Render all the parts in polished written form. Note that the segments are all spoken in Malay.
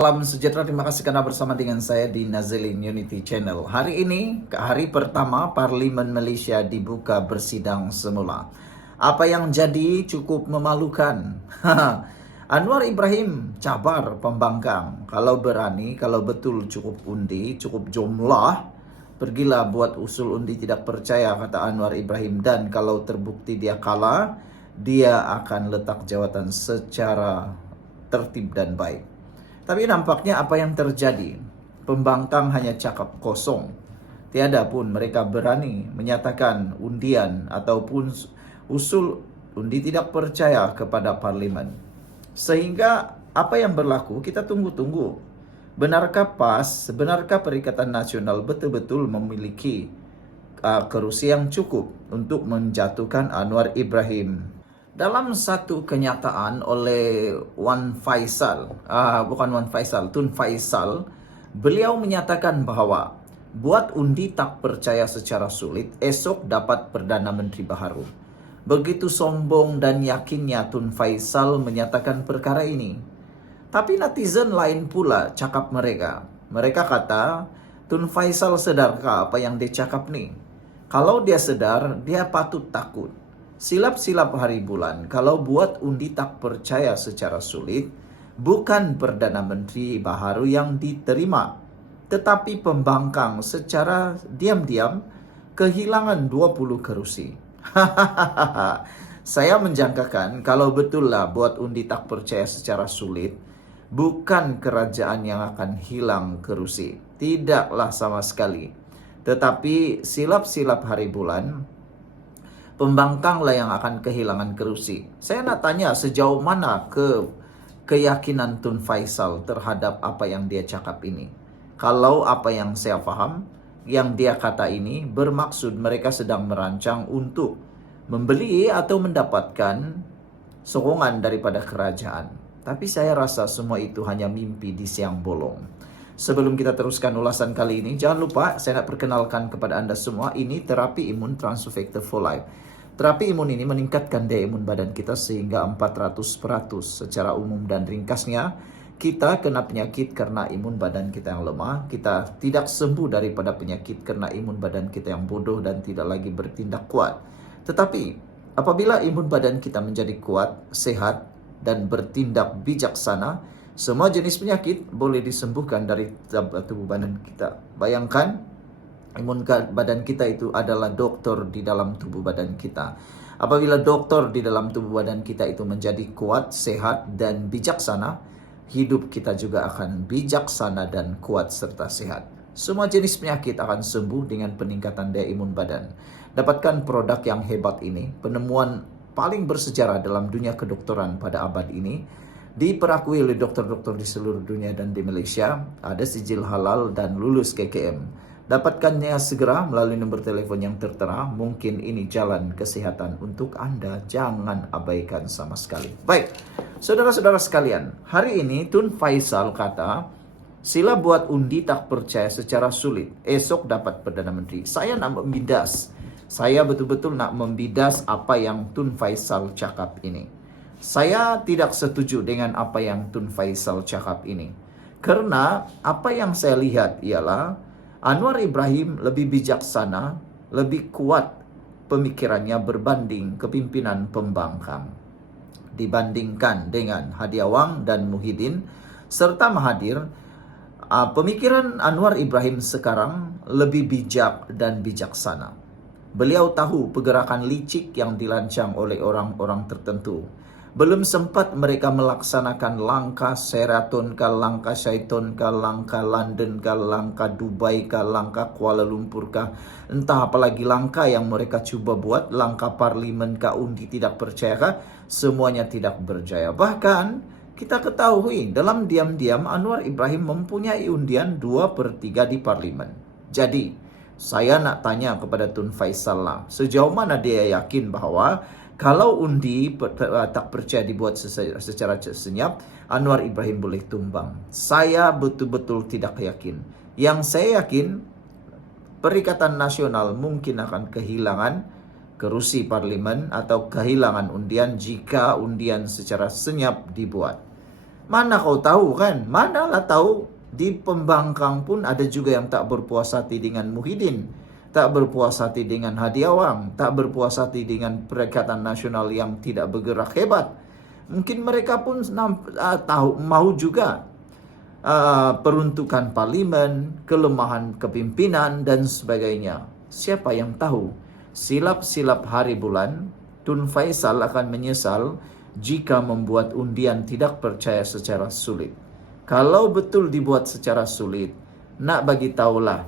Salam sejahtera, terima kasih karena bersama dengan saya di Nazilin Unity Channel. Hari ini, hari pertama Parlimen Malaysia dibuka bersidang semula. Apa yang jadi cukup memalukan. Anwar Ibrahim cabar pembangkang. Kalau berani, kalau betul cukup undi, cukup jumlah, pergilah buat usul undi tidak percaya, kata Anwar Ibrahim. Dan kalau terbukti dia kalah, dia akan letak jawatan secara tertib dan baik. Tapi nampaknya apa yang terjadi? Pembangkang hanya cakap kosong. Tiada pun mereka berani menyatakan undian ataupun usul undi tidak percaya kepada parlimen. Sehingga apa yang berlaku kita tunggu-tunggu. Benarkah PAS, benarkah Perikatan Nasional betul-betul memiliki kerusi yang cukup untuk menjatuhkan Anwar Ibrahim? Dalam satu kenyataan oleh Tun Faisal, beliau menyatakan bahwa buat undi tak percaya secara sulit, esok dapat Perdana Menteri baharu. Begitu sombong dan yakinnya Tun Faisal menyatakan perkara ini. Tapi netizen lain pula cakap mereka. Mereka kata, Tun Faisal sedarkah apa yang dia cakap nih? Kalau dia sedar, dia patut takut. Silap-silap hari bulan, kalau buat undi tak percaya secara sulit, bukan Perdana Menteri baharu yang diterima, tetapi pembangkang secara diam-diam kehilangan 20 kerusi. Saya menjangkakan kalau betullah buat undi tak percaya secara sulit, bukan kerajaan yang akan hilang kerusi. Tidaklah sama sekali. Tetapi silap-silap hari bulan, pembangkanglah yang akan kehilangan kerusi. Saya nak tanya sejauh mana keyakinan Tun Faisal terhadap apa yang dia cakap ini. Kalau apa yang saya faham, yang dia kata ini bermaksud mereka sedang merancang untuk membeli atau mendapatkan sokongan daripada kerajaan. Tapi saya rasa semua itu hanya mimpi di siang bolong. Sebelum kita teruskan ulasan kali ini, jangan lupa saya nak perkenalkan kepada Anda semua, ini terapi imun Transfer Factor for Life. Terapi imun ini meningkatkan daya imun badan kita sehingga 400%. Secara umum dan ringkasnya, kita kena penyakit karena imun badan kita yang lemah. Kita tidak sembuh daripada penyakit karena imun badan kita yang bodoh dan tidak lagi bertindak kuat. Tetapi, apabila imun badan kita menjadi kuat, sehat, dan bertindak bijaksana, semua jenis penyakit boleh disembuhkan dari tubuh badan kita. Bayangkan, imun badan kita itu adalah doktor di dalam tubuh badan kita. Apabila doktor di dalam tubuh badan kita itu menjadi kuat, sehat, dan bijaksana, hidup kita juga akan bijaksana dan kuat serta sehat. Semua jenis penyakit akan sembuh dengan peningkatan daya imun badan. Dapatkan produk yang hebat ini, penemuan paling bersejarah dalam dunia kedokteran pada abad ini, diperakui oleh dokter-dokter di seluruh dunia dan di Malaysia, ada sijil halal dan lulus KKM. Dapatkannya segera melalui nombor telepon yang tertera. Mungkin ini jalan kesehatan untuk Anda. Jangan abaikan sama sekali. Baik, saudara-saudara sekalian, hari ini Tun Faisal kata, sila buat undi tak percaya secara sulit, esok dapat Perdana Menteri. Saya nak membidas. Saya betul-betul nak membidas apa yang Tun Faisal cakap ini. Saya tidak setuju dengan apa yang Tun Faisal cakap ini. Karena apa yang saya lihat ialah Anwar Ibrahim lebih bijaksana, lebih kuat pemikirannya berbanding kepimpinan pembangkang. Dibandingkan dengan Hadi Awang dan Muhyiddin serta Mahathir, pemikiran Anwar Ibrahim sekarang lebih bijak dan bijaksana. Beliau tahu pergerakan licik yang dilancang oleh orang-orang tertentu. Belum sempat mereka melaksanakan langkah Sheraton kah, langkah Shaiton kah, langkah London kah, langkah Dubai kah, langkah Kuala Lumpur kah, entah apalagi langkah yang mereka cuba buat, langkah parlimen kah, undi tidak percaya kah, semuanya tidak berjaya. Bahkan kita ketahui dalam diam-diam Anwar Ibrahim mempunyai undian 2/3 di parlimen. Jadi saya nak tanya kepada Tun Faisal lah, sejauh mana dia yakin bahwa kalau undi tak percaya dibuat secara senyap, Anwar Ibrahim boleh tumbang. Saya betul-betul tidak yakin. Yang saya yakin, Perikatan Nasional mungkin akan kehilangan kerusi parlimen atau kehilangan undian jika undian secara senyap dibuat. Mana kau tahu kan? Manalah tahu di pembangkang pun ada juga yang tak berpuas hati dengan Muhyiddin, tak berpuas hati dengan Hadi Awang, tak berpuas hati dengan Perikatan Nasional yang tidak bergerak hebat. Mungkin mereka pun tahu mau juga peruntukan parlimen, kelemahan kepimpinan dan sebagainya. Siapa yang tahu? Silap-silap hari bulan, Tun Faisal akan menyesal jika membuat undian tidak percaya secara sulit. Kalau betul dibuat secara sulit, nak bagi tahulah,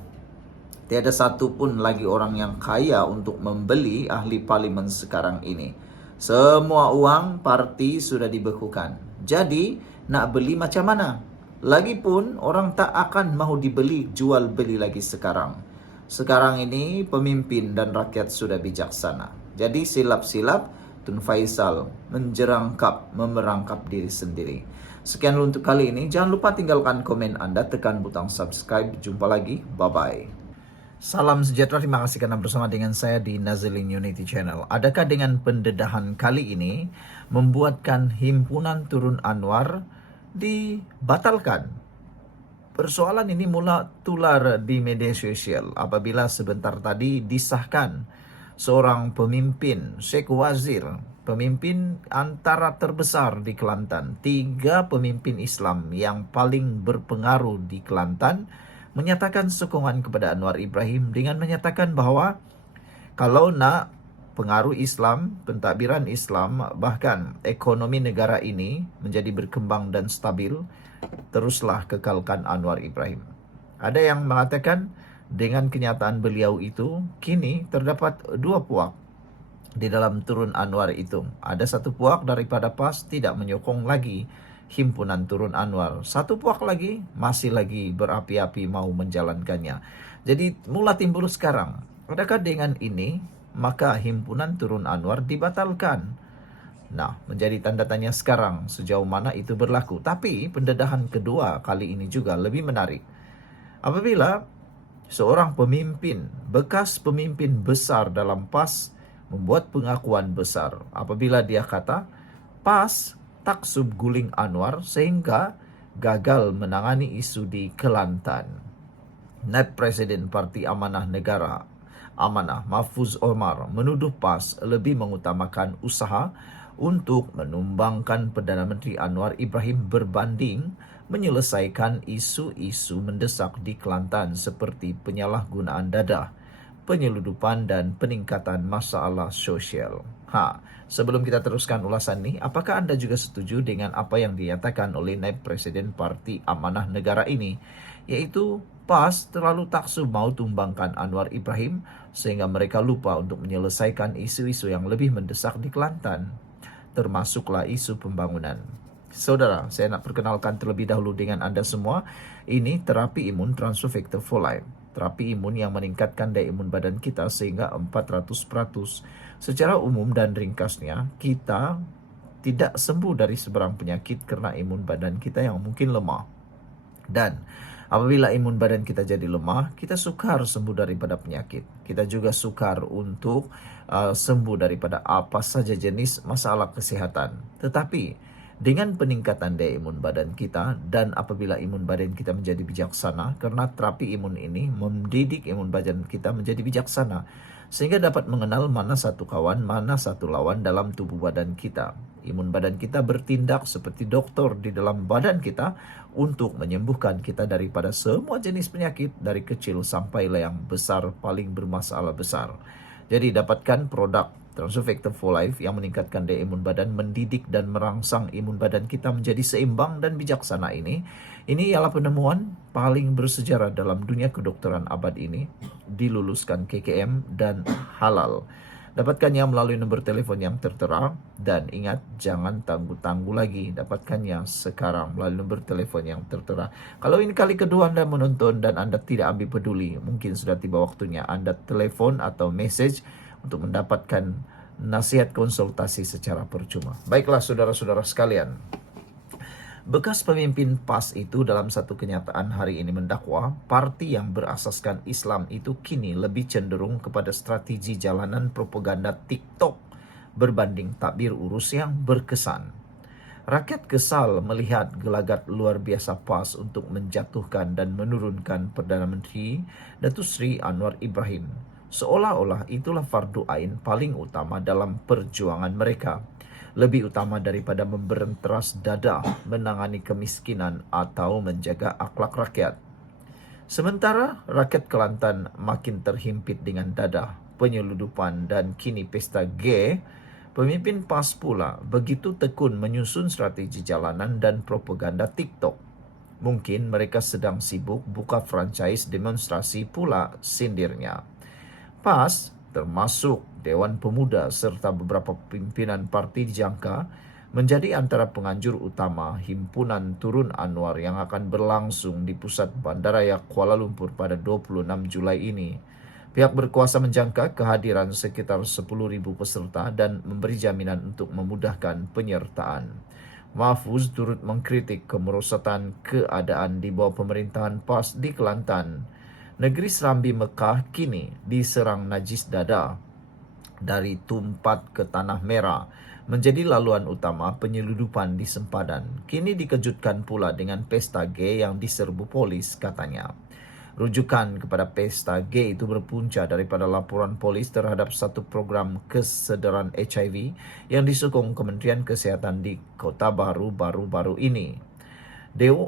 tiada satu pun lagi orang yang kaya untuk membeli ahli parlimen sekarang ini. Semua uang parti sudah dibekukan. Jadi, nak beli macam mana? Lagipun, orang tak akan mahu dibeli, jual beli lagi sekarang. Sekarang ini, pemimpin dan rakyat sudah bijaksana. Jadi, silap-silap, Tun Faisal memerangkap diri sendiri. Sekian dulu untuk kali ini. Jangan lupa tinggalkan komen Anda, tekan butang subscribe. Jumpa lagi. Bye-bye. Salam sejahtera, terima kasih karena bersama dengan saya di Nazilin Unity Channel. Adakah dengan pendedahan kali ini membuatkan himpunan Turun Anwar dibatalkan? Persoalan ini mula tular di media sosial apabila sebentar tadi disahkan seorang pemimpin, Sheikh Wazir, pemimpin antara terbesar di Kelantan, 3 pemimpin Islam yang paling berpengaruh di Kelantan, menyatakan sokongan kepada Anwar Ibrahim dengan menyatakan bahawa kalau nak pengaruh Islam, pentadbiran Islam, bahkan ekonomi negara ini menjadi berkembang dan stabil, teruslah kekalkan Anwar Ibrahim. Ada yang mengatakan dengan kenyataan beliau itu, kini terdapat 2 puak di dalam Turun Anwar itu. Ada satu puak daripada PAS tidak menyokong lagi himpunan Turun Anwar. Satu puak lagi masih lagi berapi-api mau menjalankannya. Jadi mula timbul sekarang, adakah dengan ini maka himpunan Turun Anwar dibatalkan? Nah, menjadi tanda tanya sekarang sejauh mana itu berlaku. Tapi pendedahan kedua kali ini juga lebih menarik. Apabila seorang pemimpin, bekas pemimpin besar dalam PAS membuat pengakuan besar apabila dia kata PAS taksub guling Anwar sehingga gagal menangani isu di Kelantan. Naib Presiden Parti Amanah Negara Amanah Mahfuz Omar menuduh PAS lebih mengutamakan usaha untuk menumbangkan Perdana Menteri Anwar Ibrahim berbanding menyelesaikan isu-isu mendesak di Kelantan seperti penyalahgunaan dadah, penyeludupan dan peningkatan masalah sosial. Sebelum kita teruskan ulasan ini, apakah Anda juga setuju dengan apa yang dinyatakan oleh Naib Presiden Parti Amanah Negara ini, yaitu PAS terlalu taksub mau tumbangkan Anwar Ibrahim sehingga mereka lupa untuk menyelesaikan isu-isu yang lebih mendesak di Kelantan, termasuklah isu pembangunan. Saudara, saya nak perkenalkan terlebih dahulu dengan Anda semua, ini terapi imun Transfer Factor for Life. Terapi imun yang meningkatkan daya imun badan kita sehingga 400%. Secara umum dan ringkasnya, kita tidak sembuh dari sebarang penyakit karena imun badan kita yang mungkin lemah. Dan apabila imun badan kita jadi lemah, kita sukar sembuh daripada penyakit. Kita juga sukar untuk sembuh daripada apa saja jenis masalah kesihatan. Tetapi dengan peningkatan daya imun badan kita dan apabila imun badan kita menjadi bijaksana, karena terapi imun ini mendidik imun badan kita menjadi bijaksana sehingga dapat mengenal mana satu kawan, mana satu lawan dalam tubuh badan kita. Imun badan kita bertindak seperti doktor di dalam badan kita untuk menyembuhkan kita daripada semua jenis penyakit dari kecil sampai yang besar, paling bermasalah besar. Jadi dapatkan produk Transfer Factor for Life yang meningkatkan daya imun badan, mendidik dan merangsang imun badan kita menjadi seimbang dan bijaksana ini. Ini ialah penemuan paling bersejarah dalam dunia kedokteran abad ini, diluluskan KKM dan halal. Dapatkannya melalui nombor telefon yang tertera dan ingat jangan tangguh-tangguh lagi, dapatkannya sekarang melalui nombor telefon yang tertera. Kalau ini kali kedua Anda menonton dan Anda tidak ambil peduli, mungkin sudah tiba waktunya Anda telepon atau message untuk mendapatkan nasihat konsultasi secara percuma. Baiklah saudara-saudara sekalian, bekas pemimpin PAS itu dalam satu kenyataan hari ini mendakwa parti yang berasaskan Islam itu kini lebih cenderung kepada strategi jalanan propaganda TikTok berbanding takbir urus yang berkesan. Rakyat kesal melihat gelagat luar biasa PAS untuk menjatuhkan dan menurunkan Perdana Menteri Datuk Seri Anwar Ibrahim. Seolah-olah itulah fardu ain paling utama dalam perjuangan mereka. Lebih utama daripada memberenteras dada, menangani kemiskinan atau menjaga akhlak rakyat. Sementara rakyat Kelantan makin terhimpit dengan dadah, penyeludupan dan kini pesta gay, pemimpin PAS pula begitu tekun menyusun strategi jalanan dan propaganda TikTok. Mungkin mereka sedang sibuk buka franchise demonstrasi pula, sindirnya. PAS, termasuk Dewan Pemuda serta beberapa pimpinan parti dijangka menjadi antara penganjur utama himpunan Turun Anwar yang akan berlangsung di pusat Bandaraya Kuala Lumpur pada 26 Julai ini. Pihak berkuasa menjangka kehadiran sekitar 10,000 peserta dan memberi jaminan untuk memudahkan penyertaan. Mahfuz turut mengkritik kemerosotan keadaan di bawah pemerintahan PAS di Kelantan. Negeri Serambi Mekah kini diserang najis dada. Dari Tumpat ke Tanah Merah menjadi laluan utama penyeludupan di sempadan. Kini dikejutkan pula dengan pesta gay yang diserbu polis, katanya. Rujukan kepada pesta gay itu berpunca daripada laporan polis terhadap satu program kesedaran HIV yang disokong Kementerian Kesihatan di Kota Baru baru-baru ini.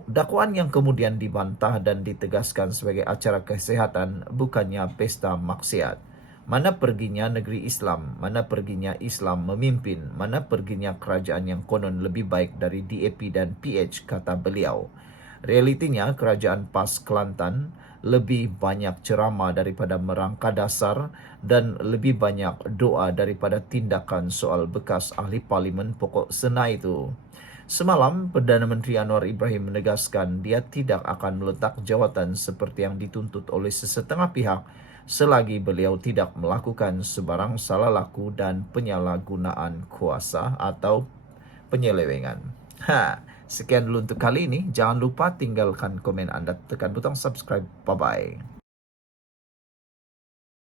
Dakwaan yang kemudian dibantah dan ditegaskan sebagai acara kesehatan bukannya pesta maksiat. Mana perginya negeri Islam, mana perginya Islam memimpin, mana perginya kerajaan yang konon lebih baik dari DAP dan PH, kata beliau. Realitinya kerajaan PAS Kelantan lebih banyak ceramah daripada merangka dasar dan lebih banyak doa daripada tindakan soal bekas ahli parlimen pokok Senai itu. Semalam, Perdana Menteri Anwar Ibrahim menegaskan dia tidak akan meletak jawatan seperti yang dituntut oleh sesetengah pihak selagi beliau tidak melakukan sebarang salah laku dan penyalahgunaan kuasa atau penyelewengan. Sekian dulu untuk kali ini. Jangan lupa tinggalkan komen anda, tekan butang subscribe. Bye-bye.